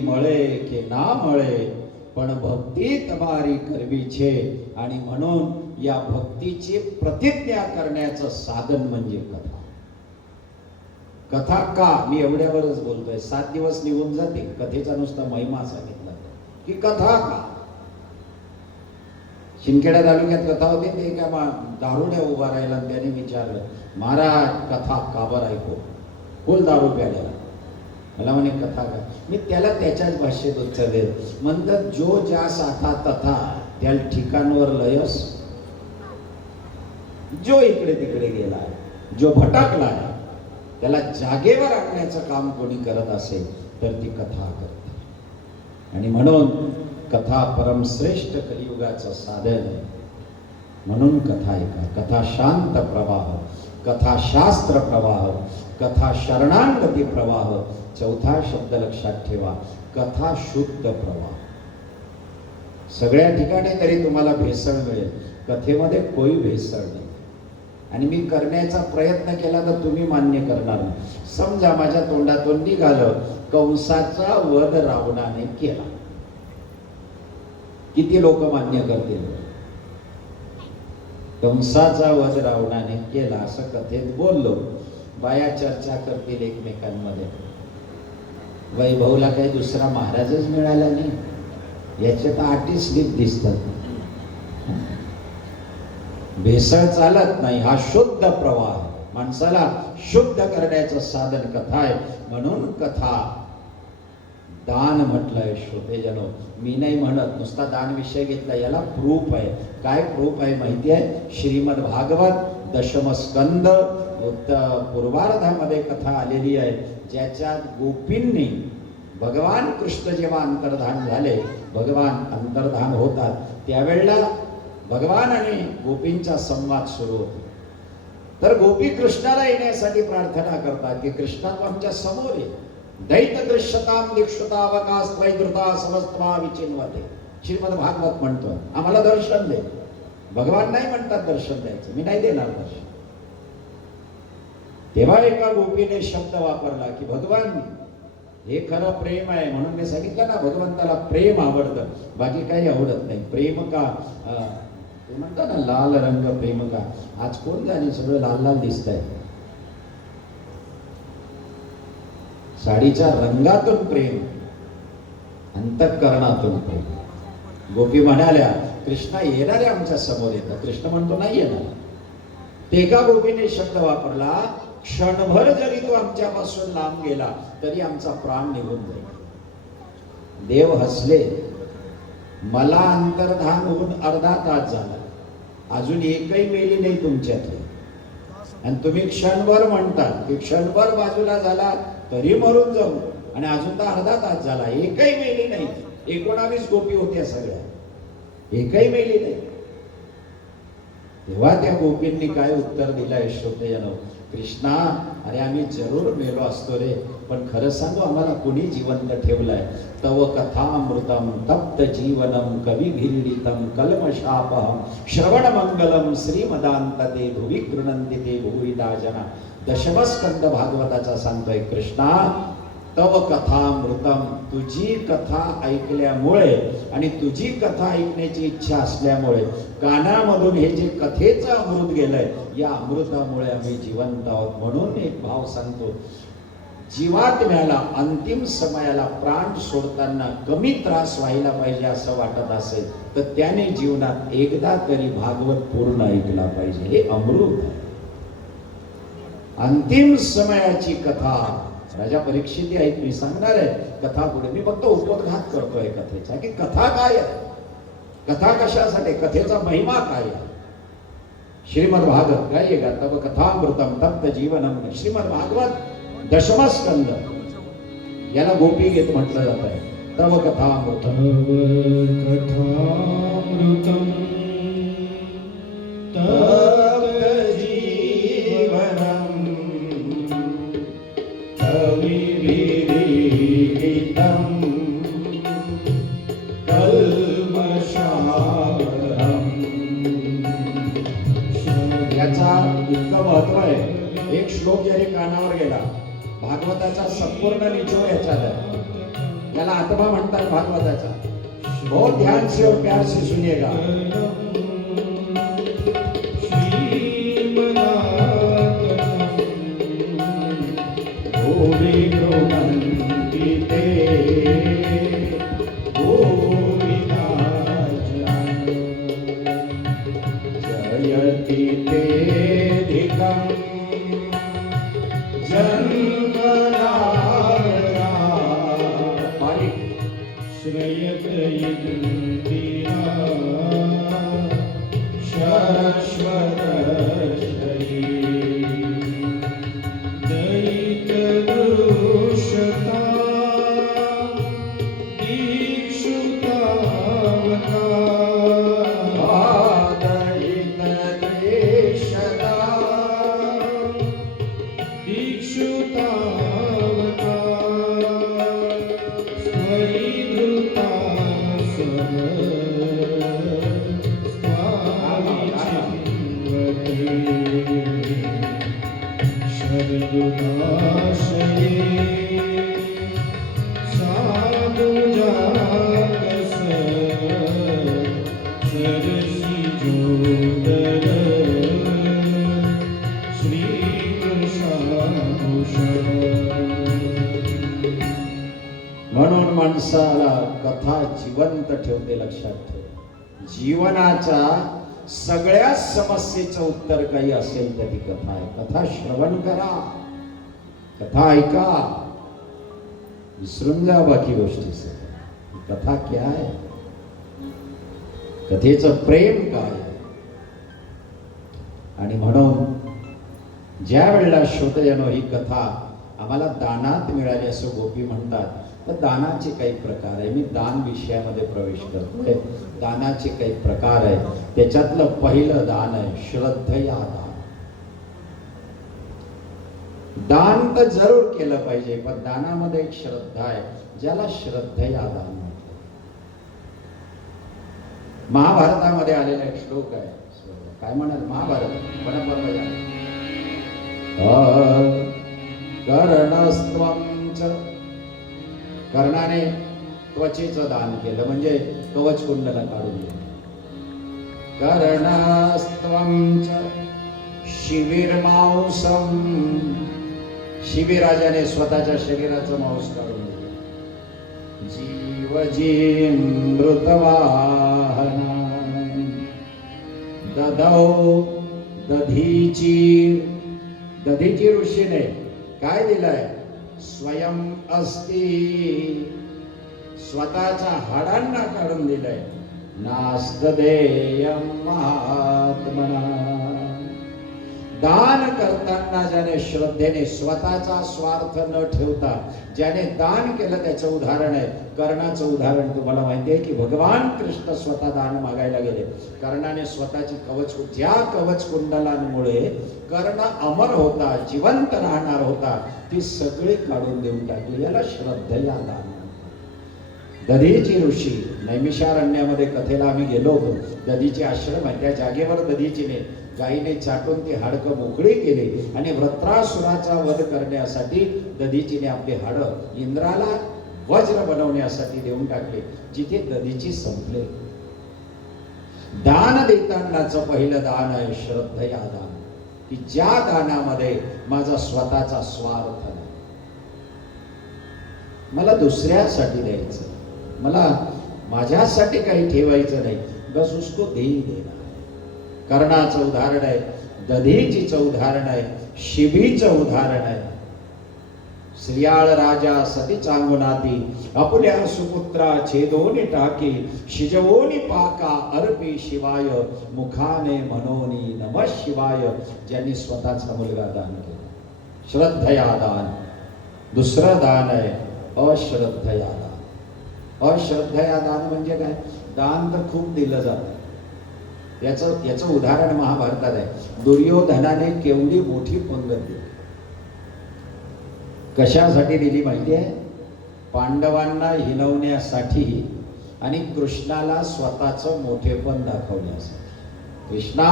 मळे के ना मळे पण भक्ती तमारी करवी छे. आणि म्हणून या भक्तीची प्रतिज्ञा करण्याचं साधन म्हणजे कथा. कथा का मी एवढ्यावरच बोलतोय. 7 दिवस निघून जाते कथेचा नुसता महिमा सांगितला की कथा का. शिंदखेडा तालुक्यात कथा होती. ते एका दारुड्या उभा राहिला त्याने विचारलं, महाराज कथा का बरं ऐकू. फुल दारू प्यायला. मला म्हणे कथा का. मी त्याला त्याच्याच भाषेत उत्तर देत म्हणतात, जो ज्या साथा तथा त्या ठिकाणवर लयस. जो इकडे तिकडे गेला, जो भटकला, त्याला जागेवर आणण्याचं काम कोणी करत असेल तर ती कथा करते. आणि म्हणून कथा परमश्रेष्ठ कलियुगाचं साधन आहे. म्हणून कथा ऐका. कथा शांत प्रवाह, कथा शास्त्र प्रवाह, कथा शरणागती प्रवाह. चौथा शब्द लक्षात ठेवा, कथा शुद्ध प्रवाह. सगळ्या ठिकाणी तरी तुम्हाला भेसळ मिळेल, कथेमध्ये कोई भेसळ नाही. आणि मी करण्याचा प्रयत्न केला तर तुम्ही मान्य करणार नाही. समजा माझ्या तोंडातून निघालं, कंसाचा वध रावणाने केला. किती लोक मान्य करतील? कंसाचा वध रावणाने केला असं कथेत बोललो. बाया चर्चा करतील एकमेकांमध्ये, वैभवला काही दुसरा महाराजच मिळाला नाही, याच्यात 8 स्लिप दिसतात. भेसळ चालत नाही. हा शुद्ध प्रवाह, माणसाला शुद्ध करण्याचं साधन कथा आहे. म्हणून कथा दान म्हटलंय. श्रोतेजनो, मी नाही म्हणत, नुसता दान विषय घेतला, याला प्रूफ आहे. काय प्रूफ आहे माहिती आहे? श्रीमद भागवत दशम स्कंद पूर्वार्धामध्ये कथा आलेली आहे, ज्याच्यात गोपींनी भगवान कृष्ण जेव्हा अंतर्धान झाले, भगवान अंतर्धान होतात त्यावेळेला भगवान आणि गोपींचा संवाद सुरू होतो. तर गोपी कृष्णाला येण्यासाठी प्रार्थना करतात की कृष्णा तू आमच्या समोर ये. दैत दृश्यताम दीक्षुतावकाश त्रैधृता समस्तमा विचिन्वते. श्रीमद भागवत म्हणतो आम्हाला दर्शन दे. भगवान नाही म्हणतात दर्शन द्यायचं, मी नाही देणार दर्शन. तेव्हा एका गोपीने शब्द वापरला की भगवान हे खरं प्रेम आहे. म्हणून मी सांगितलं ना, भगवंताला प्रेम आवडतं, बाकी काही आवडत नाही. प्रेम का म्हणतो ना, लाल रंग प्रेम का. आज कोण जाणे सगळं लाल लाल दिसत आहे. साडीच्या रंगातून प्रेम, अंतःकरणातून प्रेम. गोपी म्हणाल्या कृष्णा येणारे आमच्या समोर येतात. कृष्ण म्हणतो नाही येणार. ते एका गोपीने शब्द वापरला, क्षणभर जरी तो आमच्यापासून लांब गेला तरी आमचा प्राण निघून जाईल. देव हसले. मला अंतर्धान होऊन अर्धा तास झाला, अजून एकही मेली नाही तुमच्यातली, आणि तुम्ही क्षणभर म्हणतात की क्षणभर बाजूला झाला तरी मरून जाऊ, आणि अजून तर अर्धा तास झाला, एकही मेली नाही. 19 गोपी होत्या सगळ्या, एकही मेली नाही. तेव्हा त्या गोपींनी काय उत्तर दिलं श्रोतेजनो? कृष्णा, अरे आम्ही जरूर मेलो असतो रे, पण खरं सांगू आम्हाला कुणी जिवंत ठेवलंय. तव कथामृतम तप्त जीवनम कविभिरीडितम कल्मशापहम श्रवण मंगलम श्रीमदांतते भुवि गृह्णन्ति ते बहुविधा जना. दशमस्कंद भागवताचा सांगतोय कृष्णा, तव कथामृतम, तुझी कथा ऐकल्यामुळे आणि तुझी कथा ऐकण्याची इच्छा असल्यामुळे कानामधून हे जे कथेचं अमृत गेलंय, या अमृतामुळे आम्ही जिवंत आहोत. म्हणून एक भाव सांगतो, जीवात्म्याला अंतिम समयाला प्राण सोडताना कमी त्रास व्हायला पाहिजे असं वाटत असेल तर त्याने जीवनात एकदा तरी भागवत पूर्ण ऐकला पाहिजे. हे अमृत आहे. अंतिम समयाची कथा राजा परीक्षित आहेत. मी सांगणार आहे कथा पुढे, मी फक्त उपोद्घात करतोय कथेचा की कथा काय आहे, कथा कशासाठी, कथेचा महिमा काय आहे. श्रीमद भागवत काय आहे का, तव कथामृतम तप्त जीवनम. श्रीमद भागवत दशमस्कंद, याला गोपी गीत म्हटलं जात आहे. तव कथामृतम कथामृतम श्रीहरी कानावर गेला. भागवताचा संपूर्ण निचोड याच्यात आहे. याला आत्मा म्हणतात भागवताचा. बहुत ध्यान से और प्यार से सुनिएगा. म्हणून माणसाला कथा जिवंत ठेवते. लक्षात ठेव, जीवनाच्या सगळ्या समस्येचं उत्तर काही असेल तर ती कथा आहे. कथा श्रवण करा, कथा ऐका, विसरून जा बाकी गोष्टी. कथा क्या आहे, कथेचं प्रेम काय. आणि म्हणून ज्या वेळेला श्रोतजनो ही कथा आम्हाला दानात मिळाली असं गोपी म्हणतात, तर दानाचे काही प्रकार आहे. मी दान विषयामध्ये प्रवेश करतोय. दानाचे काही प्रकार आहे. त्याच्यातलं पहिलं दान आहे श्रद्धया दान. दान तर जरूर केलं पाहिजे, पण दानामध्ये एक श्रद्धा आहे, ज्याला श्रद्धया दान म्हणतात. महाभारतामध्ये आलेला एक श्लोक आहे. काय म्हणाल महाभारत वनपर्व कर्णस्त्वंच. कर्णाने त्वचेचं दान केलं, म्हणजे कवच कुंडला काढून दिलं. कर्णस्त्वंच शिवीर्मांसम. शिवीराजाने स्वतःच्या शरीराचं मांस काढून दिलं. जीवजीमृतवाहना ददौ दधीची. दधीची ऋषीने काय दिलंय, स्वयं अस्ति. स्वतःच्या हाडांना काढून दिलंय. नास्तदेयं महात्मना. दान करताना ज्याने श्रद्धेने स्वतःचा स्वार्थ न ठेवता ज्याने दान केलं त्याचं उदाहरण आहे. कर्णाचं उदाहरण तुम्हाला माहिती आहे की भगवान कृष्ण स्वतः दान मागायला गेले. कर्णाने स्वतःची ज्या कवच कुंडलांमुळे कर्ण अमर होता, जिवंत राहणार होता, ती सगळी काढून देऊन टाकली. याला श्रद्धया दान. दधीची ऋषी नैमिषारण्यामध्ये कथेला आम्ही गेलो होतो. दधीचे आश्रम आहे, त्या जागेवर दधीचीने गायीने चाटून ती हाडकं मोकळी केली आणि वृत्रासुराचा वध करण्यासाठी दधीचीने आपली हाडं इंद्राला वज्र बनवण्यासाठी देऊन टाकले, जिथे दधीची संपले. दान देतानाचं पहिलं दान आहे श्रद्धया दान, की ज्या दानामध्ये माझा स्वतःचा स्वार्थ नाही. मला दुसऱ्यासाठी द्यायचं, मला माझ्यासाठी काही ठेवायचं नाही. बस उसको दे ही देना. कर्णाचं उदाहरण आहे, दधीचीचं उदाहरण आहे, शिबीचं उदाहरण आहे. श्रियाळ राजा सती चांगुनाती आपुल्या सुपुत्रा छेदोनी टाकी शिजवोनी पाका अर्पी शिवाय मुखाने म्हणोनी नमः शिवाय. ज्यांनी स्वतःचा मुलगा दान केला, श्रद्धया दान. दुसरं दान आहे अश्रद्धया दान. अश्रद्धया दान म्हणजे काय? दान तर खूप दिलं जातं. याचं उदाहरण महाभारतात आहे. दुर्योधनाने केवढी मोठी पंगत दिली. कशासाठी दिली माहिती आहे? पांडवांना हिणवण्यासाठी आणि कृष्णाला स्वतःचं मोठेपण दाखवण्यासाठी. कृष्णा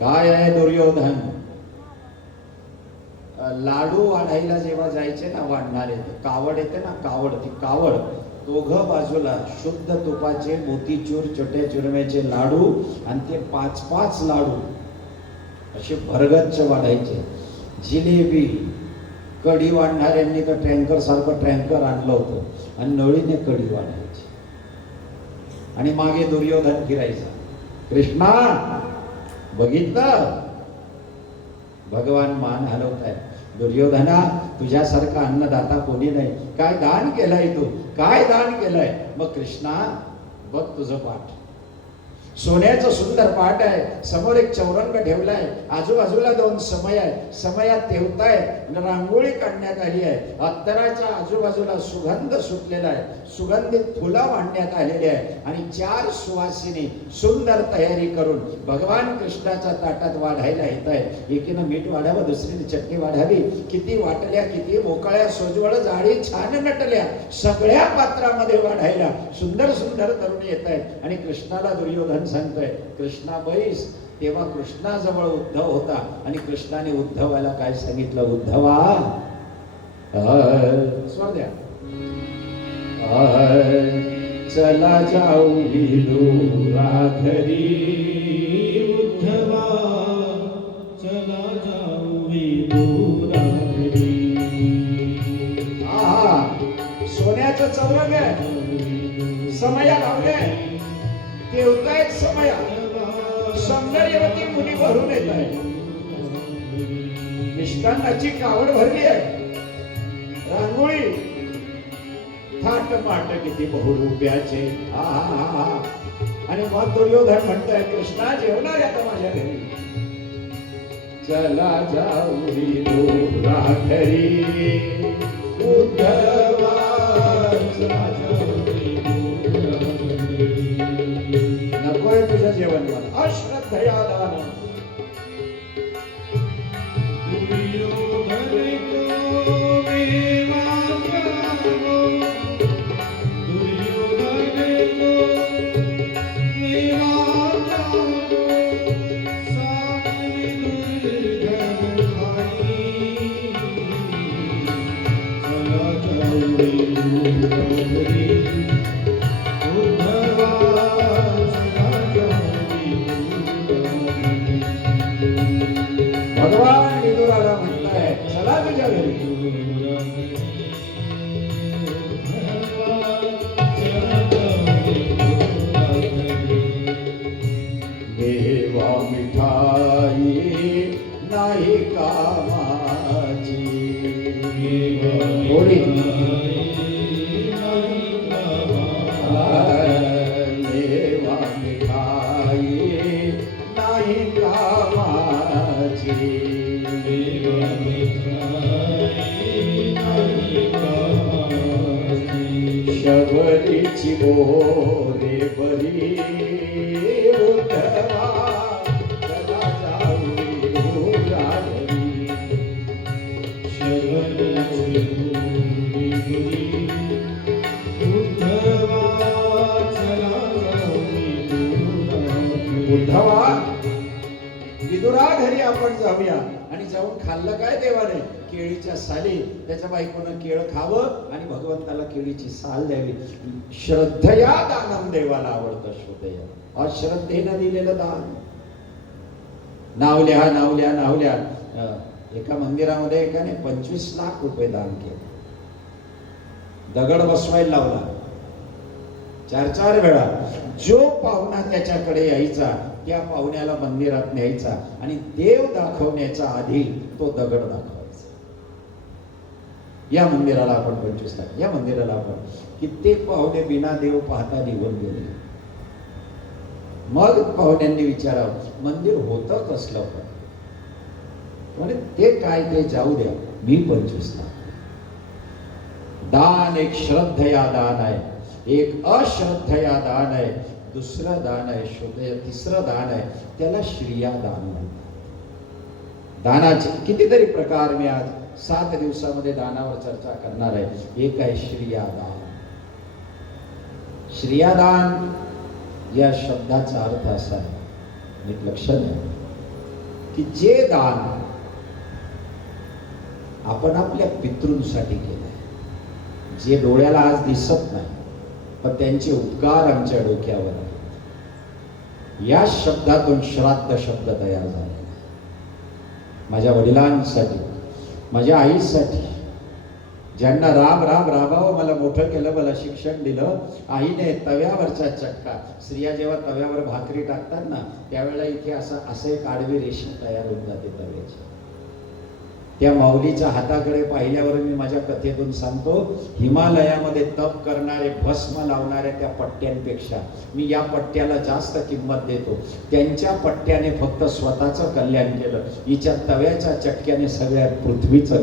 काय आहे दुर्योधन, लाडू वाढायला जेव्हा जायचे ना वाढणारे, कावड येते ना, कावड, ती कावड दोघं बाजूला शुद्ध तुपाचे मोतीचूर छोट्या चुरम्याचे लाडू आणि ते 5-5 लाडू असे भरगच्च वाढायचे. जिलेबी, कढी वाढणाऱ्यांनी तर टँकर सारखं टँकर आणलं होतं आणि नळीने कढी वाढायची आणि मागे दुर्योधन फिरायचा. कृष्णा बघितलं, भगवान मान हलवताय. दुर्योधना, तुझ्यासारखा अन्नदाता कोणी नाही. काय दान केलंय तू, काय दान केलंय. मग कृष्णा बघ तुझं पाठ, सोन्याचं सुंदर पाठ आहे. समोर एक चौरंग ठेवलाय, आजूबाजूला 2 समय आहे. समयात ठेवताय, रांगोळी काढण्यात आली आहे. अत्तराच्या आजूबाजूला सुगंध सुटलेला आहे, सुगंधित फुलं मांडण्यात आलेली आहे आणि 4 सुवासिनी सुंदर तयारी करून भगवान कृष्णाच्या ताटात वाढायला येत आहे. एकीनं मीठ वाढावं, दुसरीने चटणी वाढावी. किती वाटल्या, किती मोकळ्या सोजवळ जाळी छान नटल्या, सगळ्या पात्रामध्ये वाढायला सुंदर सुंदर तरुणी येत आहेत. आणि कृष्णाला दुर्योधन सांगतोय, कृष्णा बैस. तेव्हा कृष्णाजवळ उद्धव होता आणि कृष्णाने उद्धवाला काय सांगितलं, उद्धवा स्वर द्या, चला जाऊ विदुरा घरी. उद्धवा चला जाऊ विदुरा घरी. सोन्याचं चौरंग आहे, समया लावले, देवतायत समया, सौंदर्यवती मुली भरून येत आहे. मिष्टान्नाची कावड भरली आहे, रांगोळी, थाट माट किती बहुरूप्याचे. आणि मग दुर्योधन म्हणतोय, कृष्णा जेवणार आता माझ्या घरी. चला जाऊ विदुरा घरी. उद्धवा चला जाऊ विदुरा घरी. नकोय तुझं जेवण मला, अश्रद्धया दान. भगवान विदुराला म्हणताय, चला तुझ्या घरी. देवा मिठाई नाही कामाची. थोडी देवा मिठाई नाही कामाची. शबरीची बोरे बरी. उद्धवा चला जाऊ विदुरा घरी. शबरीची बोरे बरी. उद्धवा चला जाऊ विदुरा घरी. उद्धवा, विदुरा घरी आपण जाऊया. आणि जाऊन खाल्लं काय देवाने, केळीच्या साली. त्याच्या बायकोनं केळ खावं आणि भगवंताला केळीची साल द्यावी. श्रद्धया दानम देवाला आवडतं. श्रद्धया, अश्रद्धेनं दिलेलं दान. नावल्या नावल्या नावल्या. एका मंदिरामध्ये एकाने 25 लाख रुपये दान केले. दगड बसवायला लावला 4-4 वेळा. जो पाहुणा त्याच्याकडे यायचा त्या पाहुण्याला मंदिरात न्यायचा आणि देव दाखवण्याच्या आधी तो दगड दाखवायचा. या मंदिराला आपण 25 लाख, या मंदिराला आपण. कित्येक पाहुणे बिना देव पाहता निघून गेले. मग पाहुण्यांनी विचारावं, मंदिर होतं कसलं पण. म्हणे ते काय, ते जाऊ द्या, मी 25 लाख. दान एक श्रद्धया दान आहे, एक अश्रद्धया दान आहे, दुसरं दान आहे श्रद्धेय, तिसरं दान आहे त्याला श्रिया दान म्हणतात. दानाचे कितीतरी प्रकार मी आज 7 दिवसामध्ये दानावर चर्चा करणार आहे. एक आहे श्रियादान. श्रियादान या शब्दाचा अर्थ असा आहे, नीट लक्षात द्या, की जे दान आपण आपल्या पितृंसाठी केलंय, जे डोळ्याला आज दिसत नाही, पण त्यांचे उपकार आमच्या डोक्यावर आहे. या शब्दातून श्राद्ध शब्द तयार झाले. माझ्या वडिलांसाठी, माझ्या आईसाठी, ज्यांना राब राब राबावं मला मोठं केलं, मला शिक्षण दिलं. आईने तव्यावरचा चटका, स्त्रिया जेव्हा तव्यावर भाकरी टाकतात ना, त्यावेळेला इथे असं एक आडवी रेषा तयार होऊन जाते तव्याची. त्या माऊलीच्या हाताकडे पाहिल्यावर मी माझ्या कथेतून सांगतो, हिमालयामध्ये तप करणारे, भस्म लावणाऱ्या त्या पट्ट्यांपेक्षा मी या पट्ट्याला जास्त किंमत देतो. त्यांच्या पट्ट्याने फक्त स्वतःचं कल्याण केलं, हिच्या तव्याच्या चटक्याने सगळ्या पृथ्वीचं